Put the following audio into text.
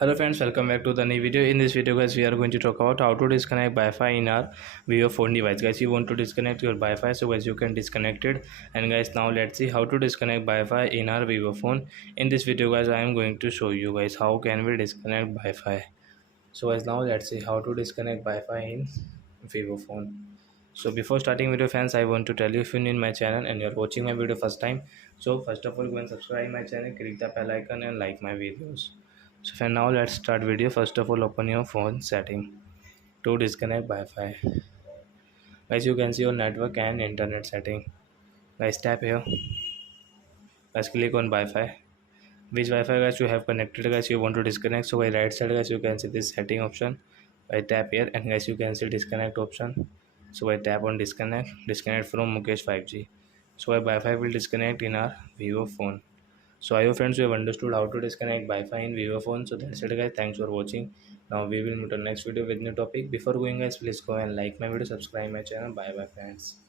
Hello friends, welcome back to the new video. In this video guys, we are going to talk about how to disconnect Wi-Fi in our Vivo phone device. Guys, you want to disconnect your Wi-Fi, so guys you can disconnect it. And guys, now let's see how to disconnect Wi-Fi in our Vivo phone. In this video guys, I am going to show you guys how can we disconnect Wi-Fi. So guys, now let's see how to disconnect Wi-Fi in Vivo phone. So before starting video fans, I want to tell you, if you're new in my channel and you're watching my video first time, so first of all go and subscribe my channel, click the bell icon and like my videos. So for now let's start video. First of all, open your phone setting to disconnect Wi-Fi. Guys, you can see your network and internet setting. Guys, tap here. Guys, click on Wi-Fi. Which Wi-Fi guys you have connected, guys you want to disconnect. So by right side guys you can see this setting option. I tap here and guys you can see disconnect option. So I tap on disconnect from Mukesh 5G. So our Wi-Fi will disconnect in our Vivo phone. So I hope friends you have understood how to disconnect Wi-Fi in Vivo phone. So that's it guys, thanks for watching. Now we will meet on next video with new topic. Before going guys, please go and like my video, subscribe my channel. Bye bye friends.